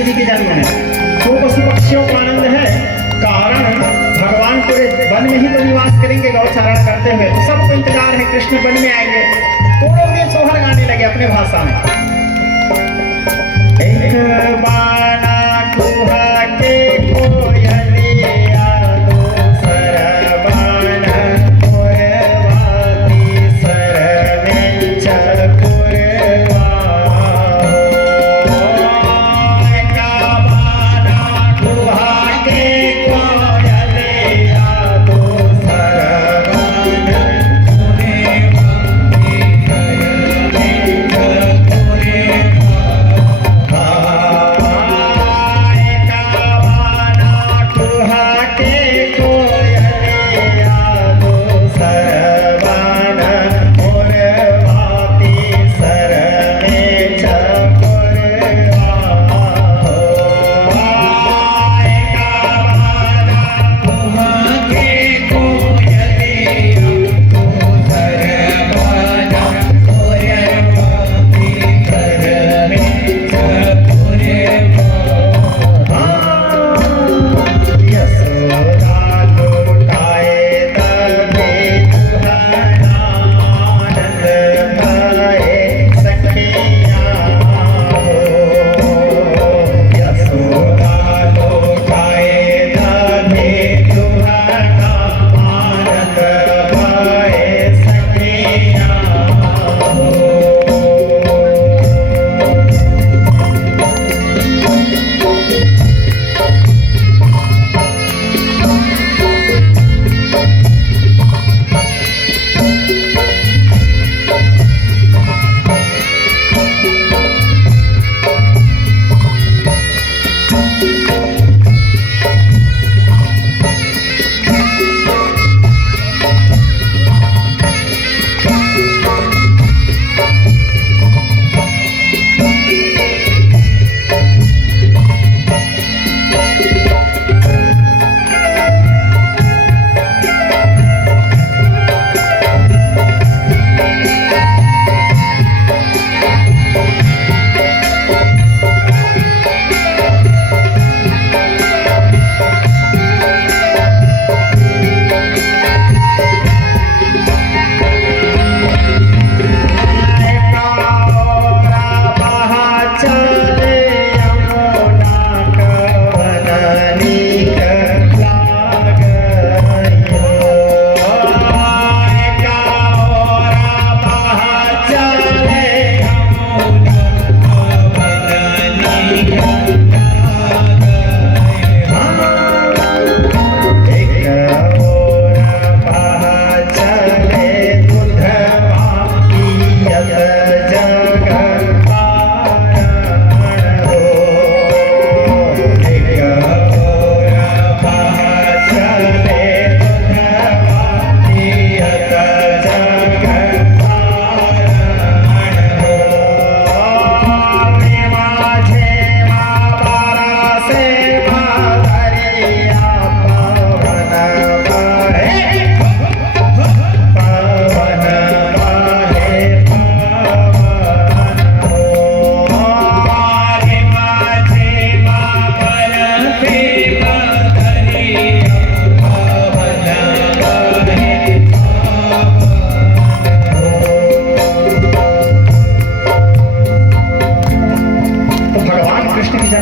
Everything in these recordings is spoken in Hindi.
कृष्ण जी के जन्म में। तो पशु पक्षियों को आनंद है, कारण भगवान पूरे वन में ही तो निवास करेंगे गौचारण करते हुए, तो सबको इंतजार है कृष्ण वन में आएंगे। तो लोग ये सोहर गाने लगे अपने भाषा में। एक बाना कुहा के कोयलिया दूसर बाना मोरवाती सर में चकुरवा एक बाना कुहा के कोयलिया दूसर बाना मोरवाती सर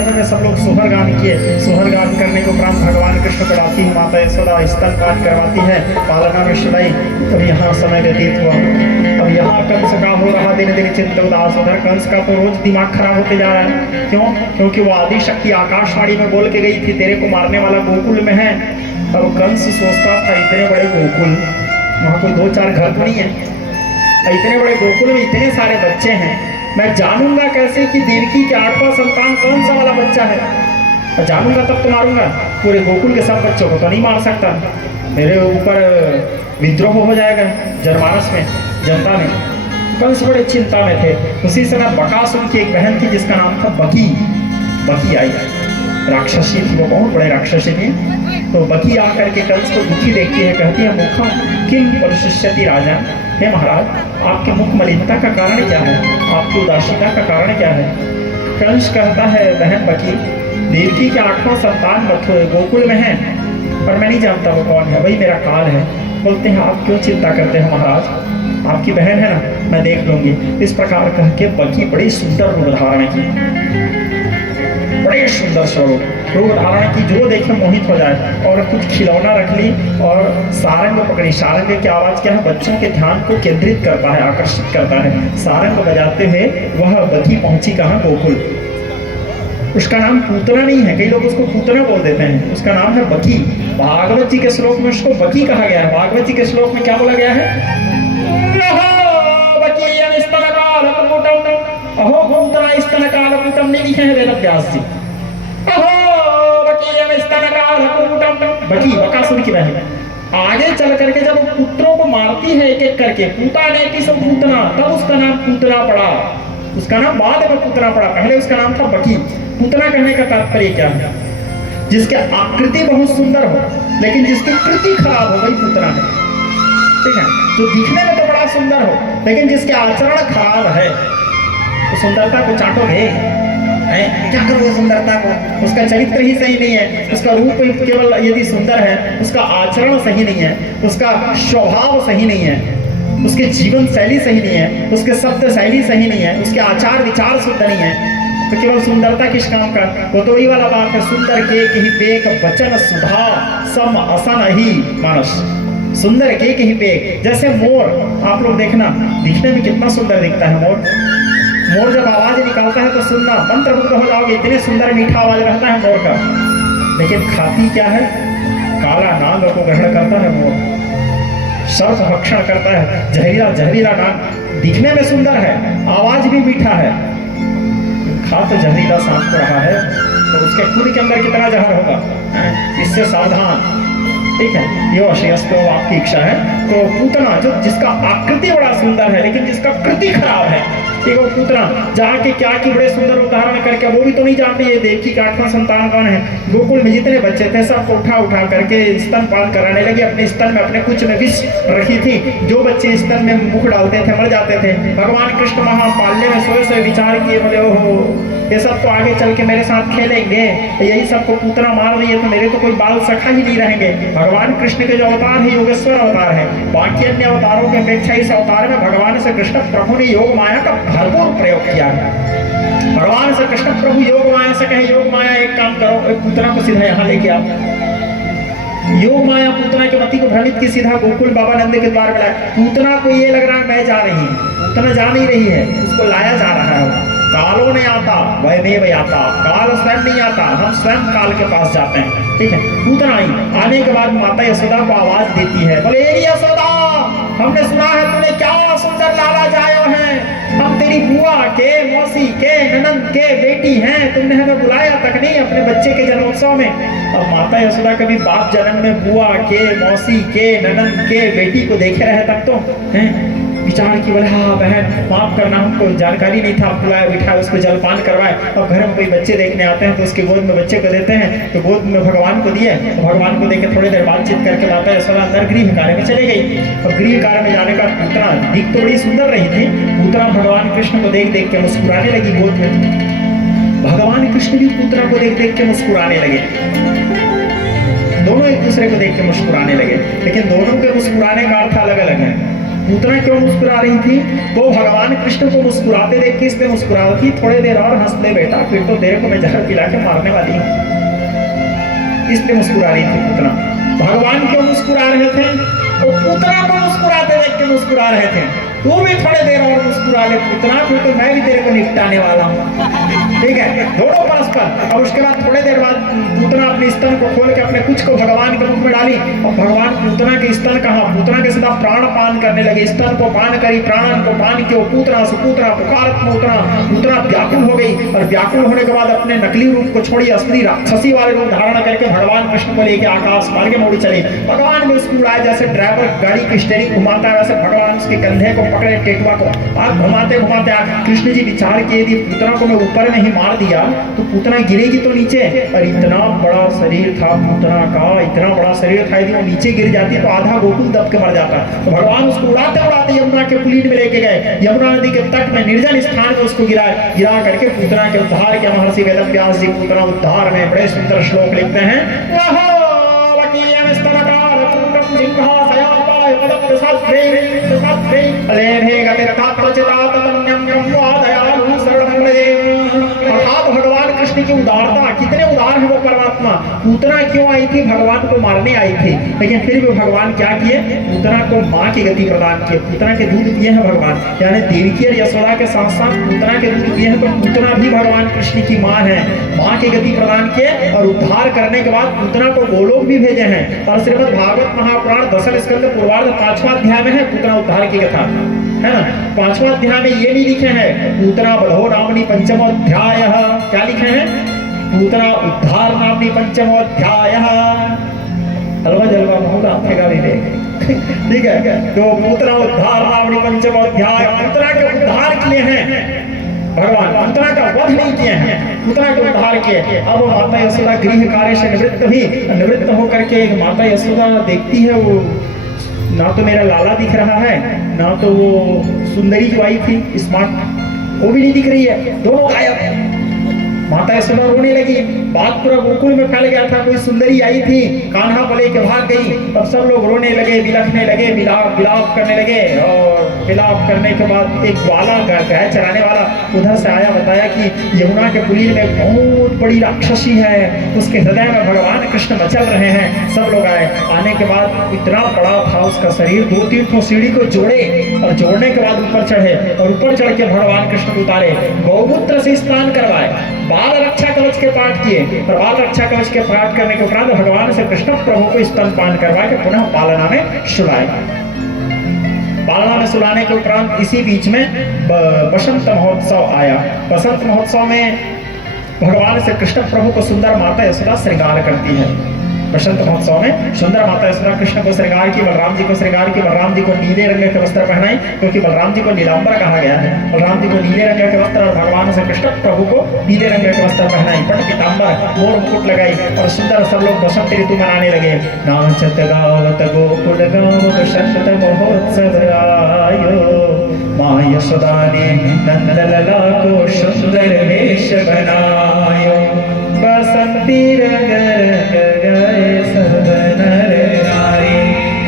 में सब लोग सोहर गान किए। सोहर गान करने के उपरांत भगवान कृष्ण को लाती माता यशोदा स्तनपान करवाती है, पालना में सदाई। तब यहाँ समय व्यतीत हुआ। अब यहाँ कंस का हो रहा दिन दिन चित्त उदास। उधर कंस का तो रोज दिमाग खराब होते जा रहा है। क्यों? क्योंकि वो आदि शक्ति आकाशवाणी में बोल के गई थी तेरे को मारने वाला गोकुल में है। अब कंस सोचता था इतने बड़े गोकुल, वहाँ कोई 2-4 घर तो नहीं है, इतने बड़े गोकुल में इतने सारे बच्चे हैं, मैं जानूंगा कैसे कि देवकी के 8वां संतान कौन सा वाला बच्चा है। जानूंगा तब तो मारूंगा। पूरे गोकुल के सब बच्चों को तो नहीं मार सकता, मेरे ऊपर विद्रोह हो जाएगा जनमानस में, जनता में। कंस बड़े चिंता में थे। उसी समय बकासुर की एक बहन थी जिसका नाम था बकी। बकी आई, राक्षसी थी, वो बहुत बड़े राक्षसी थी। तो बकी आकर के कंस को दुखी देखती है, कहती है मुखम किम परिशिष्यति राजा, हे महाराज आपके मुख मलिनता का कारण क्या है, आपकी उदासीनता का कारण क्या है। कंस कहता है बहन बकी, देवकी के 8वां संतान गोकुल में है, पर मैं नहीं जानता वो कौन है, वही मेरा काल है। बोलते हैं आप क्यों चिंता करते हैं महाराज, आपकी बहन है ना, मैं देख लूंगी। इस प्रकार कह के बकी बड़ी सुंदर रूप धारण की, बड़े सुंदर स्वरूप रूप धारण की, जो देखे मोहित हो जाए। और कुछ खिलौना रख ली और सारंग पकड़ी। सारंग की आवाज क्या है, बच्चों के ध्यान को केंद्रित करता है, आकर्षित करता है। सारंग बजाते हुए वह बकी पहुंची कहाँ, गोकुल। उसका नाम पूतना नहीं है, कई लोग उसको पूतना बोल देते हैं, उसका नाम है बकी। भागवत जी के श्लोक में उसको बकी कहा गया है। भागवत जी के श्लोक में क्या बोला गया है, अहो पूतना स्तन कालकूटम, नहीं लिखे हैं वेद व्यास जी। बकी बकासुर की बहन आगे चल करके जब पुत्रों को मारती है एक एक करके, पूता ने सब पूतना, तब उसका नाम पूतना पड़ा। उसका नाम बाद में पूतना पड़ा, पहले उसका नाम था बकी। पूतना कहने का तात्पर्य क्या है, जिसके आकृति बहुत सुंदर हो लेकिन जिसकी कृति खराब हो, वही पूतना है। ठीक है, जो दिखने में तो बड़ा सुंदर हो लेकिन जिसके आचरण खराब है, तो सुंदरता को चाटोगे, क्या करोगे सुंदरता को? उसका चरित्र ही सही नहीं है, उसका रूप केवल यदि सुंदर है, उसका आचरण सही नहीं है, उसका स्वभाव सही नहीं है, उसके जीवन शैली सही नहीं है, उसके शब्द शैली सही नहीं है, उसके आचार विचार शुद्ध नहीं है, तो केवल सुंदरता किस काम का? वो तो वही वाला बात है, सुंदर के ही पेक वचन सुधा सम असन ही मानस। सुंदर के ही पेक, जैसे मोर, आप लोग देखना दिखने में कितना सुंदर दिखता है मोर। मोर जब आवाज निकालता है तो सुनना मंत्रमुग्ध हो जाओगे, इतने सुंदर मीठा आवाज रहता है मोर का। लेकिन खाती क्या है, काला नाग को ग्रहण करता है मोर, सर्प भक्षण करता है, जहरीला जहरीला नाग। दिखने में सुंदर है, आवाज भी मीठा है, खा तो जहरीला सांप को रहा है, तो उसके खुद के अंदर कितना जहर होगा, इससे सावधान। ठीक है, यो अश्रेयस्थ आपकी इच्छा है। तो पूतना जो जिसका आकृति बड़ा सुंदर है लेकिन जिसका कृति खराब है, ठीक है, पूतना जाके क्या की बड़े सुंदर उदाहरण करके, वो भी तो नहीं जानती है देवकी का 8वां संतान कौन है। गोकुल में जितने बच्चे थे सबको उठा उठा करके स्तनपान कराने लगी, अपने स्तन में अपने कुछ में विष रखी थी। जो बच्चे स्तन में मुख डालते थे मर जाते थे। भगवान कृष्ण महापाल्य में सोए सोए विचार किए, बोले ओहो ये सब तो आगे चल के मेरे साथ खेलेंगे, यही सबको पूतना मार रही है तो मेरे तो कोई बाल सखा ही नहीं रहेंगे। भगवान कृष्ण के जो अवतार है योगेश्वर अवतार है, बाकी अन्य अवतारों के अपेक्षा इस अवतार में भगवान से कृष्ण प्रभु ने योग माया का भरपूर प्रयोग किया है। भगवान से कृष्ण प्रभु योग माया से कहे, योग माया एक काम करो, पूतना को सीधा यहाँ लेके आओ। योग माया पूतना के मति को भ्रमित की, सीधा गोकुल बाबा नंद के द्वार में लाया। पूतना को ये लग रहा है मैं जा रही हूँ, पूतना जा नहीं रही है, उसको लाया जा रहा है। कालो नहीं आता वैमेव आता, काल स्वयं नहीं आता, हम स्वयं काल के पास जाते हैं। ठीक है, पूतना आई, आने के बाद माता यशोदा को आवाज देती है, बोले यशोदा हमने सुना है तूने क्या सुंदर लाला जायो है, हम तेरी बुआ के, मौसी के, ननंद के बेटी हैं, तुमने हमें बुलाया तक नहीं अपने बच्चे के जन्मोत्सव में। अब माता यशोदा कभी बाप जन्म में बुआ के, मौसी के, ननंद के बेटी को देखे रहे तब तो हैं, विचार की, बोले हाँ बहन माफ करना, हमको जानकारी नहीं था, बुलाया बिठाया उसको जलपान करवाए। अब घर में कोई बच्चे देखने आते हैं तो उसके गोद में बच्चे को देते हैं, तो गोद में भगवान को दिए, तो भगवान को देकर थोड़ी देर बातचीत करके माता यशोदा अंदर गृह कार्य में चले गई। और गृह कार्य में जाने का पूतना दिख तो बड़ी सुंदर रही थी, पूतना भगवान कृष्ण को देख देख के मुस्कुराने लगी गोद में। भगवान कृष्ण भी पूतना को देख देख के मुस्कुराने लगे, दोनों एक दूसरे को देख के मुस्कुराने लगे, लेकिन दोनों के मुस्कुराने का अर्थ अलग अलग है। पूतना क्यों मुस्कुरा रही थी, वो भगवान कृष्ण को मुस्कुराते देख के इसलिए मुस्कुरा रही थी, थोड़े देर और हंस ले बेटा, फिर तो तेरे को मैं जहर पिला के मारने वाली हूँ, इसलिए मुस्कुरा रही थी पूतना। भगवान क्यों मुस्कुरा रहे थे, वो पूतना को मुस्कुराते देख के मुस्कुरा रहे थे। तू भी थोड़े देर और मुस्कुरा ले पूतना, फिर तो मैं भी तेरे को निपटाने वाला हूँ। ठीक है, दोनों परस्पर। और उसके बाद थोड़े देर बाद पूतना अपने स्तन को खोल के अपने कुछ को भगवान के मुख में डाली, और भगवान पूतना के स्तन कहा, पूतना के सीधा प्राण पान करने लगे, स्तन को पान करी, प्राण को पान किया, पूतना सुपूतना पुकारत पूतना। पूतना व्याकुल हो गई, और व्याकुल होने के बाद अपने नकली रूप को छोड़ी असली राक्षसी वाले रूप धारण करके भगवान कृष्ण को लेके आकाश मार्ग में उड़ी चली। भगवान ने उसको उड़ाया, जैसे ड्राइवर गाड़ी की स्टीयरिंग घुमाता है वैसे भगवान उसके कंधे को पकड़े टेटुआ को और घुमाते घुमाते कृष्ण जी विचार किए यदि पूतना को मैं ऊपर में ही मार दिया तो पूतना गिरेगी तो नीचे, और इतना बड़ा शरीर था पूतना का, इतना बड़ा शरीर था, यदि वो नीचे गिर जाती तो आधा गोकुल दब के मर जाता। तो भगवान उसको उड़ाते उड़ाते यमुना के पुलीन में लेके गए, यमुना नदी के तट में निर्जन स्थान में उसको गिरा करके पूतना के उद्धार के महर्षि वेद व्यास जी पूतना उद्धार में बड़े सुंदर श्लोक लिखते हैं। अर्थात भगवान कृष्ण की उदारता, कितने उदार है वो परमात्मा। पूतना क्यों आई थी? भगवान को मारने आई थी, लेकिन फिर भी भगवान क्या किए? पूतना को माँ की गति प्रदान किए। पूतना के दूध पिए हैं भगवान, यानी देवकी और यशोदा के साथ साथ पूतना के दूध पिए हैं, तो पूतना भी भगवान कृष्ण की माँ है। माँ की गति प्रदान किए और उद्धार करने के बाद पूतना को गोलोक भी भेजे हैं। और श्रीमद् भागवत महापुराण दशम स्कंद पूर्वार्ध 5वां अध्याय में है पूतना उद्धार की कथा, है ना। 5वां अध्याय में ये नहीं लिखे हैं पूतना बधो नामनी पंचमो अध्याय, क्या लिखे हैं? पूतना उद्धार नामनी पंचमो अध्याय। हलवा जलवा बहुत आखेगा भी ठीक है। तो पूतना उद्धार नामनी पंचमो अध्याय, पूतना के उद्धार किए हैं भगवान, पूतना का वध नहीं किए हैं, पूतना के उद्धार किए। अब माता यशोदा गृह कार्य से निवृत्त होकर के एक माता यशोदा देखती है, वो ना तो मेरा लाला दिख रहा है, ना तो वो सुंदरी जो आई थी स्मार्ट वो भी नहीं दिख रही है, दोनों गायब। माता यशोदा रोने लगी, बात पूरा गोकुल में फैल गया था। कोई सुंदरी आई थी, कान्हा को लेके भाग गई। अब सब लोग रोने लगे, बिलखने लगे, विलाप करने लगे। और विलाप करने के बाद एक ग्वाला गाय चराने वाला उधर से आया, बताया कि यमुना के पुलीन में बहुत बड़ी राक्षसी है, उसके हृदय में भगवान कृष्ण मचल रहे हैं। सब लोग आए, आने के बाद इतना बड़ा था उसका शरीर, 2-3 सीढ़ी को जोड़े और जोड़ने के बाद ऊपर चढ़े और ऊपर चढ़ के भगवान कृष्ण को उतारे, गौमूत्र से स्नान करवाए, बाल रक्षा कवच के पाठ किए और बाल रक्षा कवच के पाठ करने के उपरांत भगवान से कृष्ण प्रभु को स्तनपान करवा के पुनः पालना में सुलाए। पालना में सुलाने के उपरांत इसी बीच में बसंत महोत्सव आया। बसंत महोत्सव में भगवान से कृष्ण प्रभु को सुंदर माता यशोदा श्रृंगार करती है। बसंत महोत्सव में सुंदर माता यशोदा कृष्ण को श्रृंगार की, बलराम जी को श्रृंगार की। बलराम जी को नीले रंग के वस्त्र पहनाई, क्योंकि बलराम जी को नीलांबर कहा गया है। बलराम जी को नीले रंग के वस्त्र और भगवान से कृष्ण प्रभु को नीले रंग के वस्त्र पहनाई, पट पीतांबर, मोर मुकुट लगाई और सुंदर सब लोग बसंत ऋतु मनाने लगे। नाचत गावत गोकुल गाँव बसंत महोत्सव आयो, माँ यशोदा ने नंद लला को सुंदर वेश बनायो। बसंती रंग गए सब नर नारी,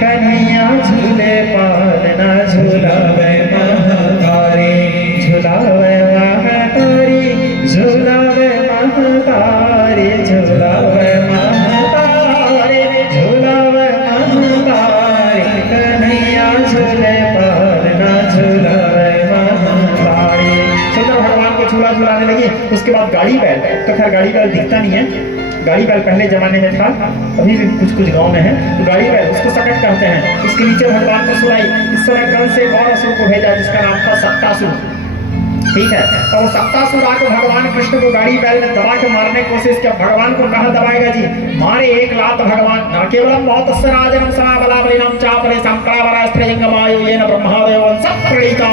कन्हैया झूले पालना झूलावे महतारी, झूलावे महतारी, झूलावे महतारी, झूलावे महतारी, झूलावे महतारी, कन्हैया झूले पालना झूलावे महतारी। सुंदर भगवान को झूला झूलाने लगी। उसके बाद गाड़ी बैल, तो खैर गाड़ी बैल दिखता नहीं है, गाड़ी बैल पहले जमाने में था, अभी भी कुछ गांव में है। तो गाड़ी बैल उसको सकट कहते हैं। उसके नीचे भगवान को सुलाई। इस समय कल से एक और असुर को भेजा जिसका नाम था सप्तासुर, ठीक है। और सप्तासुर आकर भगवान कृष्ण को गाड़ी बैल में दबा के मारने की कोशिश किया। भगवान को कहा दबाएगा जी, मारे एक लात भगवान। केवलम बहुत राजनम सनाबलाबलिनम चापरे संप्रावरास्त्रजंगमायो येन ब्रह्मादयो वंशप्रणीता,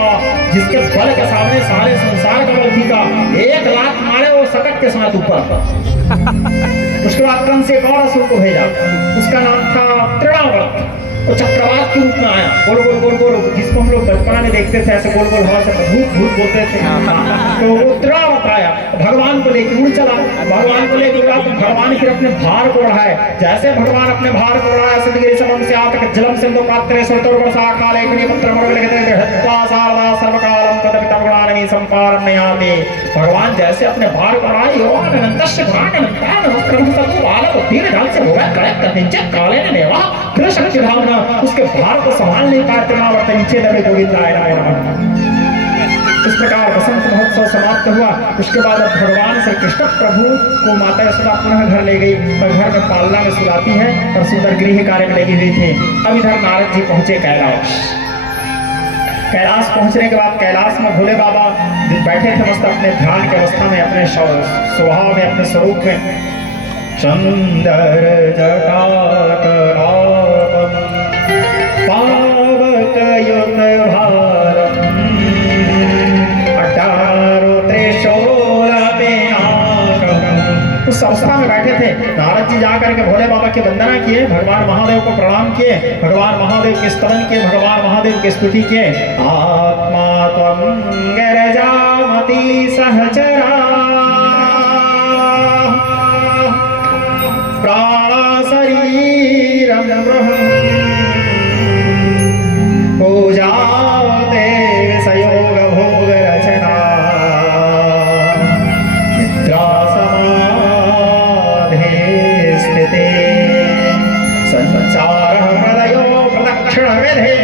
जिसके बल के सामने सारे संसार का बल फीका, एक लात मारे वो सकट के साथ ऊपर। उसके बाद कल से एक और असुर को भेजा, उसका नाम था तृणावर्त। वो चक्रवात के रूप में आया, गोल गोल गोल गोल, जिसको हम लोग बचपना में देखते थे ऐसे गोल गोल हवा से भूत भूत बोलते थे। तो वो तृणावर्त आया, भगवान को लेकर उड़ चला। भगवान को लेकर उड़ा तो भगवान फिर अपने भार को बढ़ाए। जैसे भगवान अपने भार को बढ़ाया, सिद्धगिरि समम से आतक जलम सिंधु पात्रे सोतर वर्षा काले कने पत्र मरग लगते हत्वा सारदा सर्वकालम तदपि तमगुणानि संपारम नयाते। भगवान जैसे अपने भार को बढ़ाए, योन अनंतस्य प्राणनंतान वक्रम सतु बालक तीन ढंग से होगा करेक्ट कथिंच काले ने नेवा कृष्ण की धावना, उसके भार को संभाल नहीं पाए। तृणावर्त नीचे दबे, गोविंदाय नमः। इस प्रकार बसंत महोत्सव समाप्त हुआ। उसके बाद अब भगवान श्री कृष्ण प्रभु को माता यशोदा पुनः घर ले गई और घर में पालना में सुलाती है और सुंदर गृह कार्य में लगी हुई थी। अब इधर नारद जी पहुंचे कैलाश। कैलाश पहुंचने के बाद कैलाश में भोले बाबा बैठे थे मस्त अपने ध्यान की अवस्था में, अपने स्वभाव में, अपने स्वरूप में। सुंदर जटाकरापम पावक युत भार काशी जाकर के भोले बाबा की वंदना किए, भगवान महादेव को प्रणाम किए, भगवान महादेव के स्तवन किए, भगवान महादेव की स्तुति किए। आत्मा त्वं गिरजामति सहचरा प्राण शरीरं पूजा देव सयोग भोग रचना निद्रा समाधि स्थिति संसार प्रलयो प्रदक्षिण विधे